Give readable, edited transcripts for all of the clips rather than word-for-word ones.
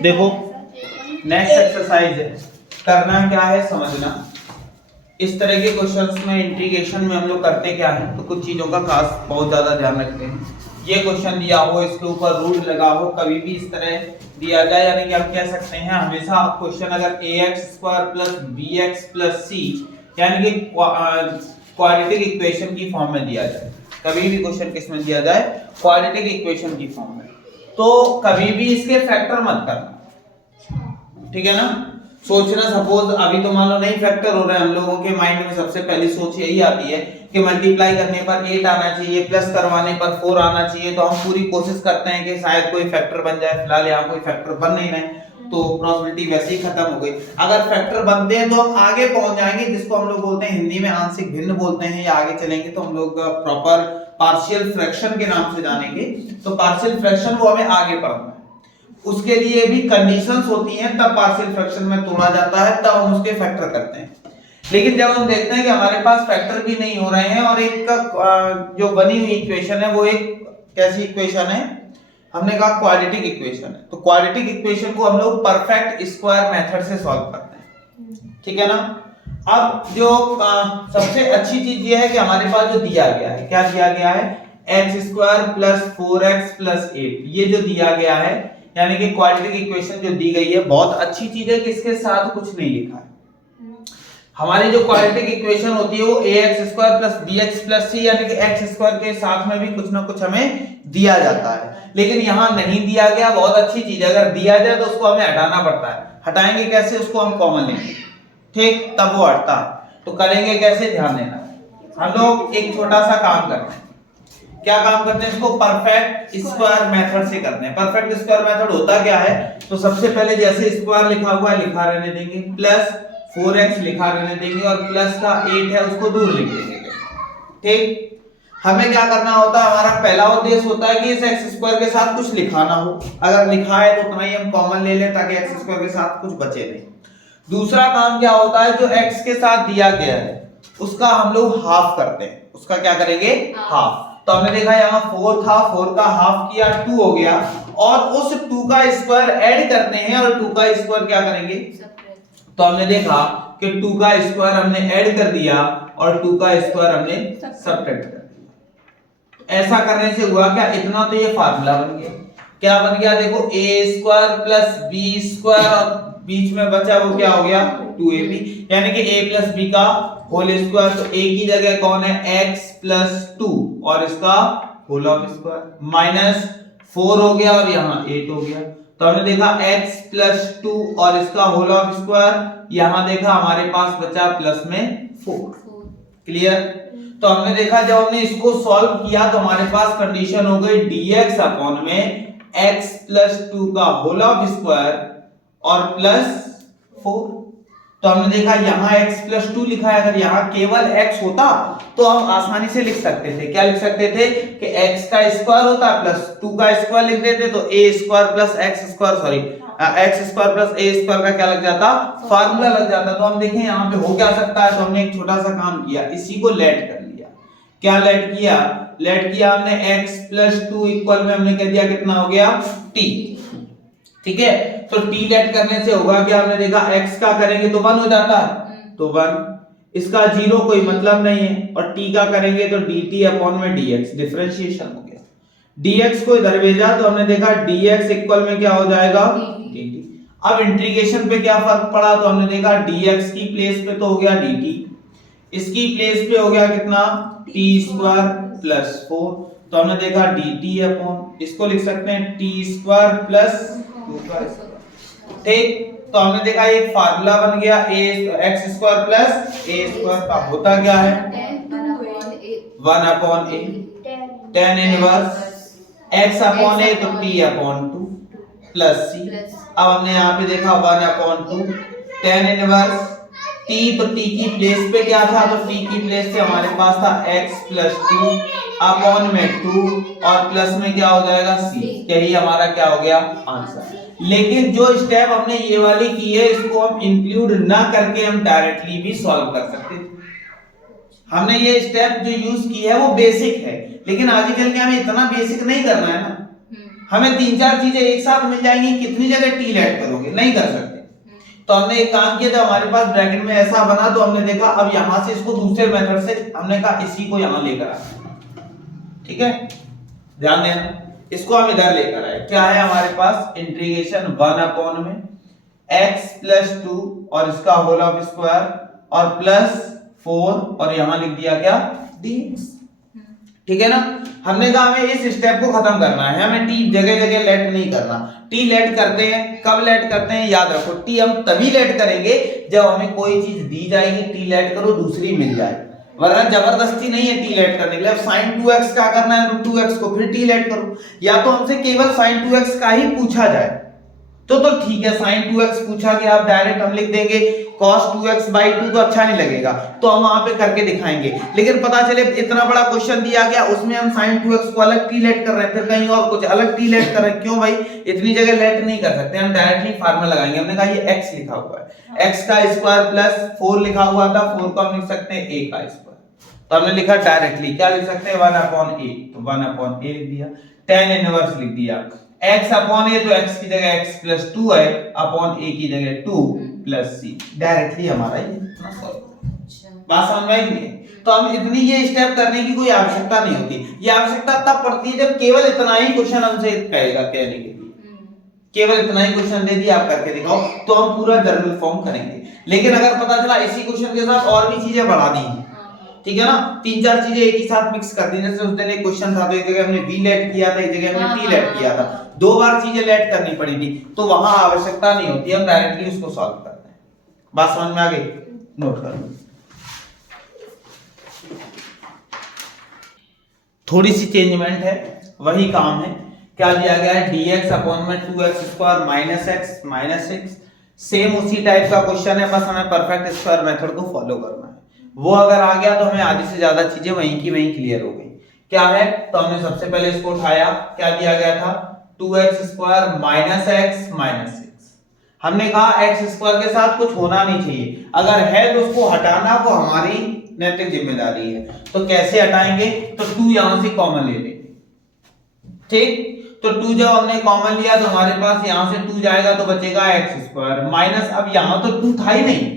देखो next exercise है, करना क्या है समझना। इस तरह के क्वेश्चंस में इंटीग्रेशन में हम लोग करते क्या है, तो कुछ चीजों का खास बहुत ज्यादा ध्यान रखते हैं। ये क्वेश्चन दिया हो, इसके ऊपर रूल लगा हो, कभी भी इस तरह दिया जाए, यानी कि आप कह सकते हैं हमेशा क्वेश्चन अगर ax² + bx + c यानी कि क्वाड्रेटिक इक्वेशन की फॉर्म में दिया जाए, कभी भी क्वेश्चन किस में दिया जाए, क्वाड्रेटिक इक्वेशन की फॉर्म में, तो कभी भी इसके फैक्टर मत करना, ठीक है ना। सोचना सपोज अभी तो मान लो नहीं फैक्टर हो रहा है, हम लोगों के माइंड में सबसे पहली सोच यही आती है कि मल्टीप्लाई करने पर 8 आना चाहिए, प्लस करवाने पर 4 आना चाहिए, तो हम पूरी कोशिश करते हैं कि शायद कोई फैक्टर बन जाए। फिलहाल यहाँ कोई फैक्टर बन नहीं रहे, तो प्रोबेबिलिटी वैसे ही खत्म हो गई। अगर फैक्टर बनते हैं तो हम आगे पहुंच जाएंगे, जिसको हम लोग बोलते हैं हिंदी में आंशिक भिन्न बोलते हैं, या आगे चलेंगे तो हम लोग प्रॉपर पार्शियल फ्रैक्शन के नाम से जानेंगे। तो पार्शियल फ्रैक्शन वो हमें आगे पढ़ना है, उसके लिए भी कंडीशंस होती हैं, तब पार्शियल फ्रैक्शन में तोड़ा जाता है, तब हम उसके फैक्टर करते हैं। लेकिन जब हम देखते हैं कि हमारे पास फैक्टर भी नहीं हो रहे हैं और एक जो बनी हुई इक्वेशन है वो एक कैसी इक्वेशन है, हमने कहा क्वाड्रेटिक इक्वेशन है, तो क्वाड्रेटिक इक्वेशन को हम लोग परफेक्ट स्क्वायर मेथड से सॉल्व करते हैं, ठीक है ना। अब जो सबसे अच्छी चीज ये है कि हमारे पास जो दिया गया है, क्या दिया गया है, x² + 4x + 8, ये जो दिया गया है यानी कि क्वाड्रेटिक इक्वेशन जो दी गई है, बहुत अच्छी चीज है कि इसके साथ कुछ नहीं लिखा है। हमारी जो क्वाड्रेटिक इक्वेशन होती है वो ax² + bx + c यानी कि x² के साथ में भी कुछ ना कुछ हमें दिया जाता है, लेकिन यहाँ नहीं दिया गया, बहुत अच्छी चीज है। अगर दिया जाए तो उसको हमें हटाना पड़ता है, हटाएंगे कैसे, उसको हम कॉमन लेंगे, ठीक, तब वो हटता है। तो करेंगे कैसे, ध्यान देना। हम लोग एक छोटा सा काम करते हैं, क्या काम करते हैं, इसको परफेक्ट स्क्वायर मेथड से करते हैं। परफेक्ट स्क्वायर मेथड होता क्या है, तो सबसे पहले जैसे स्क्वायर लिखा हुआ है लिखा रहने देंगे, प्लस 4x लिखा रहने देंगे, और प्लस का 8 है उसको दूर लिख देंगे, ठीक। हमें क्या करना होता है, हमारा पहला उद्देश्य होता है कि इस x² के साथ कुछ लिखाना हो, अगर लिखा है तो उतना ही हम कॉमन ले लें ताकि x² के साथ कुछ बचे नहीं। दूसरा काम क्या होता है, जो x के साथ दिया गया है उसका हम लोग हाफ करते हैं, उसका क्या करेंगे, हाफ। तो हमने देखा यहाँ 4 था, 4 का हाफ किया 2 हो गया, और उस 2 का स्क्वायर ऐड करते हैं और 2 का स्क्वायर क्या करेंगे, तो हमने देखा कि 2 का स्क्वायर हमने ऐड कर दिया और 2 का स्क्वायर हमने सब्ट्रैक्ट कर दिया। ऐसा करने से हुआ क्या, इतना तो ये फार्मूला बन गया। क्या बन गया, देखो a² + b² और बीच में बचा वो क्या हो गया, 2ab, यानी कि a + b का होल स्क्वायर। तो a की जगह कौन है, x + 2 और इसका होल ऑफ स्क्वायर, माइनस 4 हो गया और यहाँ 8 हो गया। तो हमने देखा x + 2 और इसका होल ऑफ स्क्वायर, यहाँ देखा हमारे पास बचा प्लस में 4, क्लियर। तो हमने देखा जब हमने इसको सॉल्व किया तो हमारे पास कंडीशन हो गई dx अपॉन में x + 2 का होल ऑफ स्क्वायर और प्लस 4। तो हमने देखा यहाँ x + 2 लिखा है, अगर यहाँ केवल x होता तो हम आसानी से लिख सकते थे, क्या लिख सकते थे कि x का स्क्वायर होता प्लस 2 का स्क्वायर लिख देते, तो a² + x² sorry x² + a² का क्या लग जाता, फार्मूला लग जाता। तो हम देखें यहाँ पे हो क्या सकता है, तो हमने एक छोटा सा काम किया, इसी को लेट कर लिया। क्या लेट किया, लेट किया हमने x + 2 इक्वल में हमने कह दिया कितना हो गया, t, ठीक है। तो t लेट करने से होगा क्या, हमने देखा x का करेंगे तो 1 हो जाता है, तो 1, इसका 0 कोई मतलब नहीं है, और t का करेंगे तो dt अपॉन में dx, डिफरेंशिएशन हो गया। dx को इधर भेजा तो हमने देखा dx इक्वल में क्या हो जाएगा, dt। अब इंटीग्रेशन पे क्या फर्क पड़ा, तो हमने देखा dx की प्लेस पे तो हो गया dt, इसकी प्लेस पे हो गया कितना, t² + 4। तो हमने देखा dt अपॉन, इसको लिख सकते हैं t² + 2 का स्क्वायर, ठीक। तो हमने देखा एक फार्मूला बन गया, x² + a² का होता क्या है, 1/a, tan inverse x upon a तो t अपॉन 2 प्लस c। अब हमने यहाँ पे देखा 1/2 tan इनवर्स t, तो t की प्लेस पे क्या था, तो t की प्लेस पे हमारे पास था x + 2 अपॉन में 2 और प्लस में क्या हो जाएगा c, यही हमारा क्या हो गया आंसर। लेकिन जो स्टेप हमने ये वाली की है इसको हम इंक्लूड ना करके हम डायरेक्टली भी सॉल्व कर सकते थे। हमने ये स्टेप जो यूज की है वो बेसिक है, लेकिन आगे चल के हमें इतना बेसिक नहीं करना है ना, हमें 3-4 चीजें एक साथ मिल जाएंगी, कितनी जगह टी लेट करोगे, नहीं कर सकते। तो हमने एक काम किया, जब हमारे पास ब्रैकेट में ऐसा बना तो हमने देखा अब यहां से इसको दूसरे मेथड से हमने कहा इसी को यहां लेकर आए, ठीक है, ध्यान देना, इसको हम इधर लेकर आए। क्या है हमारे पास, इंटीग्रेशन 1 अपॉन में x प्लस 2 और इसका होल ऑफ स्क्वायर और प्लस 4 और यहां लिख दिया क्या, dx, ठीक है ना। हमने कहा हमें इस स्टेप को खत्म करना है, हमें टी जगह जगह लेट नहीं करना। टी लेट करते हैं, कब लेट करते हैं, याद रखो, टी हम तभी लेट करेंगे जब हमें कोई चीज दी जाएगी, टी लेट करो, दूसरी मिल जाए, वरना जबरदस्ती नहीं है टी लेट करने के लिए। sin 2x क्या करना है, तो 2x को फिर टी लेट करो, या तो हमसे केवल sin 2x का ही पूछा जाए तो ठीक है, sin 2x पूछा गया, आप डायरेक्ट हम लिख देंगे cos 2x/2, तो अच्छा नहीं लगेगा, तो हम वहां पे करके दिखाएंगे। लेकिन पता चले इतना बड़ा क्वेश्चन दिया गया, उसमें हम sin 2x को अलग टी लेट कर रहे हैं, फिर कहीं और कुछ अलग टी लेट कर रहे हैं, क्यों भाई, इतनी जगह लेट नहीं कर सकते, हम डायरेक्टली फार्मूला लगाएंगे। हमने कहा ये x लिखा हुआ है, x का स्क्वायर प्लस 4 लिखा हुआ था, 4 को हम लिख सकते हैं a का स्क्वायर, तो हमने लिखा डायरेक्टली, क्या लिख सकते हैं, 1/a, तो 1/a लिख दिया, tan इनवर्स लिख दिया, x अपॉन a, तो x की जगह x प्लस 2 है, अपॉन a की जगह 2 प्लस c, डायरेक्टली हमारा ये इतना सॉल्व। बात समझ में आई नहीं? तो हम इतनी ये स्टेप करने की कोई आवश्यकता नहीं होती, ये आवश्यकता तब पड़ती है जब केवल इतना ही क्वेश्चन हमसे कहेगा कहने के लिए, केवल इतना ही क्वेश्चन दे दिया आप करके दिखाओ, तो हम पूरा जर्नल फॉर्म करेंगे। लेकिन अगर पता चला इसी क्वेश्चन के साथ और भी चीजें बढ़ा दी, ठीक है ना, 3-4 चीजें एक ही साथ मिक्स कर दी, जैसे उस दिन एक क्वेश्चन था तो एक जगह हमने v लेट किया था, एक जगह हमने t लेट किया था, 2 बार चीजें लेट करनी पड़ी थी, तो वहां आवश्यकता नहीं होती, हम डायरेक्टली उसको सॉल्व करते हैं। बात समझ में आ गई, नोट कर लो। थोड़ी सी चेंजमेंट है, वही काम है, क्या दिया गया है, dx अपॉन में 2x square minus x minus 6, same उसी टाइप का क्वेश्चन है, बस हमें परफेक्ट स्क्वायर मेथड को फॉलो करना है। वो अगर आ गया तो हमें आधी से ज्यादा चीजें वहीं की वहीं क्लियर हो गई। क्या है, तो हमने सबसे पहले इसको उठाया, क्या दिया गया था, 2x square minus x minus 6, हमने कहा x स्क्वायर के साथ कुछ होना नहीं चाहिए, अगर है तो उसको हटाना वो हमारी नैतिक जिम्मेदारी है। तो कैसे हटाएंगे, तो 2 यहां से कॉमन ले लेंगे, ठीक, तो 2 जब हमने कॉमन लिया तो हमारे पास यहां से 2 जाएगा तो बचेगा x स्क्वायर माइनस, अब यहां तो 2 था ही नहीं।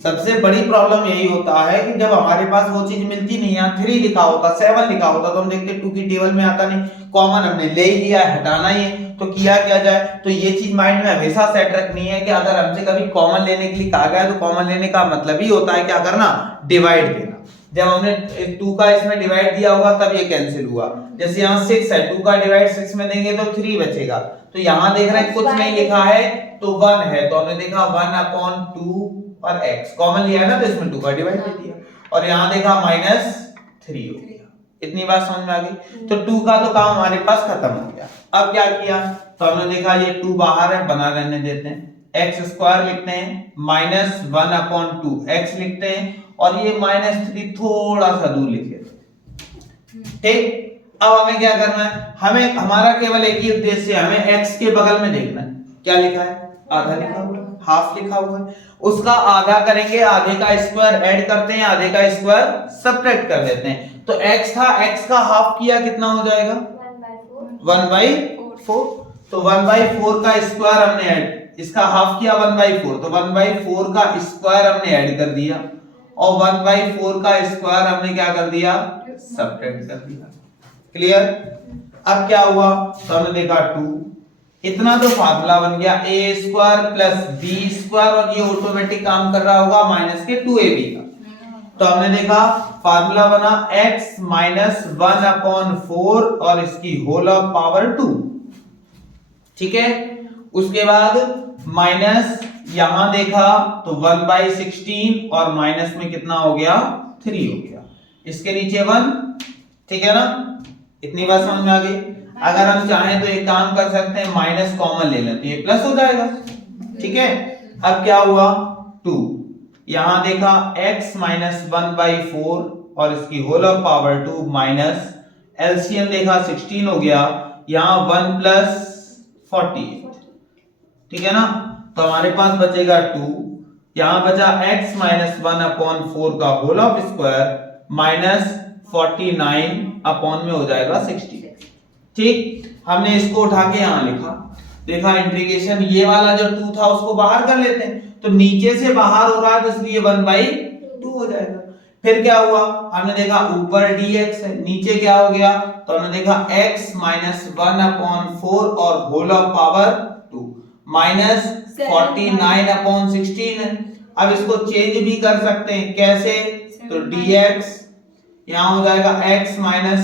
सबसे बड़ी प्रॉब्लम यही होता है कि जब हमारे पास वो चीज मिलती नहीं, यहाँ 3 लिखा होता, 7 लिखा होता, तो हम देखते 2 की टेबल में आता नहीं, कॉमन हमने ले ही लिया, हटाना ही है, तो किया क्या जाए, तो ये चीज माइंड में हमेशा सेट रखनी है कि अगर हमसे कभी कॉमन लेने के लिए कहा गया तो कॉमन लेने का मतलब ही होता है क्या करना, डिवाइड देना। जब हमने 2 का इसमें डिवाइड दिया होगा तब ये कैंसिल हुआ, जैसे यहाँ 6 है, 2 का डिवाइड 6 में देंगे तो 3 बचेगा, तो यहाँ देख रहे हैं कुछ नहीं लिखा है तो 1 है, तो हमने देखा 1/2 और x कॉमन लिया है ना, तो इसमें 2 का डिवाइड दे दिया, और यहाँ देखा माइनस 3 हो गया। इतनी बात समझ में आ गई, तो 2 का तो काम हमारे पास खत्म हो गया। अब क्या किया, तो हमने देखा ये 2 बाहर है, बना रहने देते हैं, x स्क्वायर लिखते हैं माइनस 1/2 x लिखते हैं, और ये माइनस 3 थोड़ा सा दूर लिख लेते हैं, ठीक। अब हमें क्या करना है, हमें हमारा केवल एक ही उद्देश्य है, हमें x के बगल में देखना है, क्या लिखा है, आधा लिखा हुआ है, हाफ लिखा हुआ है, उसका आधा करेंगे, आधे का स्क्वायर ऐड करते हैं, आधे का स्क्वायर सब्ट्रैक्ट कर देते हैं, तो x था, x का हाफ किया कितना हो जाएगा, 1/4, तो 1/4 का स्क्वायर हमने ऐड, इसका हाफ किया 1/4, तो 1/4 का स्क्वायर हमने ऐड कर दिया, और 1/4 का स्क्वायर हमने क्या कर दिया, सब्ट्रैक्ट कर दिया। क्लियर। अब क्या हुआ, तो हमने देखा 2, इतना तो फार्मूला बन गया a square plus b square, और ये ऑटोमेटिक काम कर रहा होगा माइनस के 2ab का, तो हमने देखा फार्मूला बना x माइनस 1/4 और इसकी होल ऑफ पावर 2, ठीक है। उसके बाद माइनस यहां देखा तो 1/16 और माइनस में कितना हो गया, 3 हो गया, इसके नीचे 1, ठीक है ना। इतनी बात समझ में आ गई। अगर हम चाहें तो एक काम कर सकते हैं, माइनस कॉमन ले लेते हैं, ये प्लस हो जाएगा, ठीक है। अब क्या हुआ, 2 यहां देखा x माइनस 1/4 और इसकी whole of power 2 minus LCM देखा 16 हो गया, यहां 1 प्लस 48, ठीक है ना। तो हमारे पास बचेगा 2, यहां बचा x माइनस 1/4 का whole of square minus 49 upon में हो जाएगा 60, ठीक। हमने इसको उठा के यहाँ लिखा, देखा इंटीग्रेशन ये वाला जो 2 था उसको बाहर कर लेते हैं, तो नीचे से बाहर हो रहा है तो इसलिए 1/2 हो जाएगा। फिर क्या हुआ, हमने देखा ऊपर dx है, नीचे क्या हो गया, तो हमने देखा x माइनस 1/4 और होल ऑफ पावर 2 माइनस 49/16 है। अब इसको चेंज भी कर सकते हैं, कैसे, तो dx यहाँ हो जाएगा x माइनस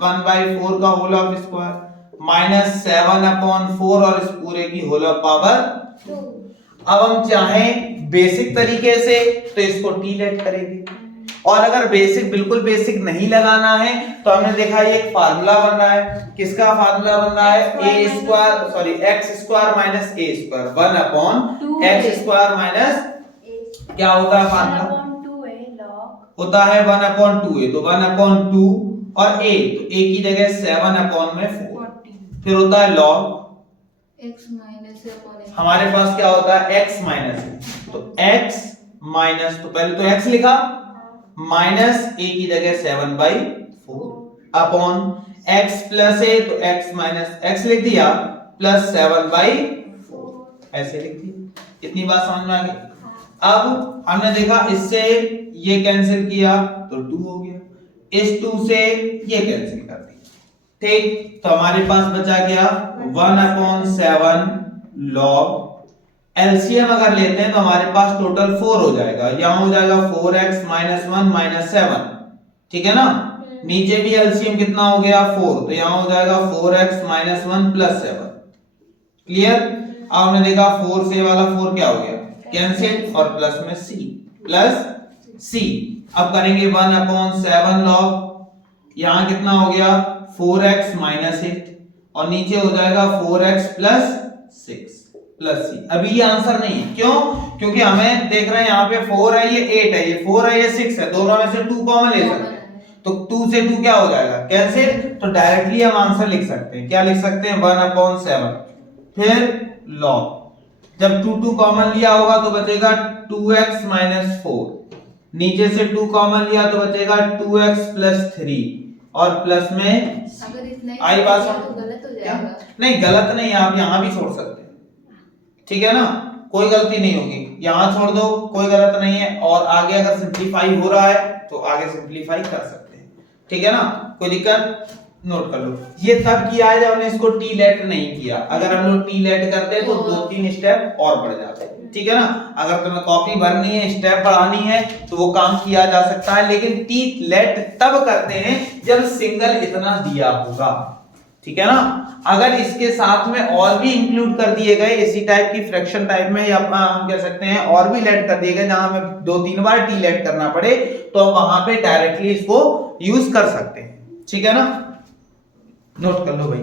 1/4 का होल ऑफ स्क्वायर माइनस 7/4 और इस पूरे की होल ऑफ पावर 2। अब हम चाहें बेसिक तरीके से तो इसको टी लेट करेंगे, और अगर बेसिक बिल्कुल बेसिक नहीं लगाना है तो हमने देखा ये एक फार्मूला बन रहा है, किसका फार्मूला बन रहा है, x square minus a square 1/x square minus क्या होता है फार्मूला, होता है 1/2a, तो 1/2 और a, तो a की जगह 7/4, फिर होता है log x माइनस हमारे पास क्या होता है x माइनस, तो x माइनस, तो पहले तो x लिखा माइनस a की जगह 7/4 अपॉन x प्लस a, तो x माइनस x लिख दिया प्लस 7/4 ऐसे लिख दिया। इतनी बात समझ में आ गई। अब हमने देखा इससे ये कैंसिल किया तो 2 हो गया, इस 2 से ये कैंसिल कर दिया, ठीक, तो हमारे पास बचा क्या 1/7 log, एलसीएम अगर लेते हैं तो हमारे पास टोटल 4 हो जाएगा, यहां हो जाएगा 4x माइनस 1 माइनस 7, ठीक है ना, नीचे भी एलसीएम कितना हो गया 4, तो यहां हो जाएगा 4x माइनस 1 प्लस 7, क्लियर। अब हमने देखा 4 से वाला 4 क्या हो गया कैंसिल, और प्लस में c प्लस c, अब करेंगे 1/7 log, यहां कितना हो गया 4x माइनस 8 और नीचे हो जाएगा 4x प्लस 6 प्लस c। अभी ये आंसर नहीं है, क्यों, क्योंकि हमें देख रहे हैं यहाँ पे 4 है, ये 8 है, ये 4 है, ये 6 है, दोनों में से 2 कॉमन ले सकते हैं, तो 2 से 2 क्या हो जाएगा कैंसिल, तो डायरेक्टली हम आंसर लिख सकते हैं, क्या लिख सकते हैं 1/7, फिर log, जब 2 कॉमन लिया होगा तो बचेगा 2x माइनस 4, नीचे से 2 कॉमन लिया तो बचेगा 2x प्लस 3 और प्लस में अगर इतना आई बात तो गलत हो जाएगा, नहीं गलत नहीं, आप यहाँ भी छोड़ सकते हैं, ठीक है ना, कोई गलती नहीं होगी, यहां छोड़ दो कोई गलत नहीं है, और आगे अगर सिंपलीफाई हो रहा है तो आगे सिंपलीफाई कर सकते हैं, ठीक है ना, कोई दिक्कत, नोट कर लो। ये तब किया है जब हमने इसको टी लेट नहीं किया, अगर हम लोग टी लेट करते तो 2-3 स्टेप और बढ़ जाते, ठीक है ना। अगर तुम्हें कॉपी भरनी है, स्टेप बढ़ानी है तो वो काम किया जा सकता है, लेकिन टी लेट तब करते हैं जब सिंगल इतना दिया होगा, ठीक है ना। अगर इसके साथ में और भी इंक्लूड कर दिए गए इसी टाइप की फ्रैक्शन टाइप में, या हम कह सकते हैं और भी लेट कर दिए गए जहां हमें 2-3 बार टी लेट करना पड़े, तो हम वहां पे डायरेक्टली इसको यूज कर सकते हैं, ठीक है ना, नोट कर लो भाई।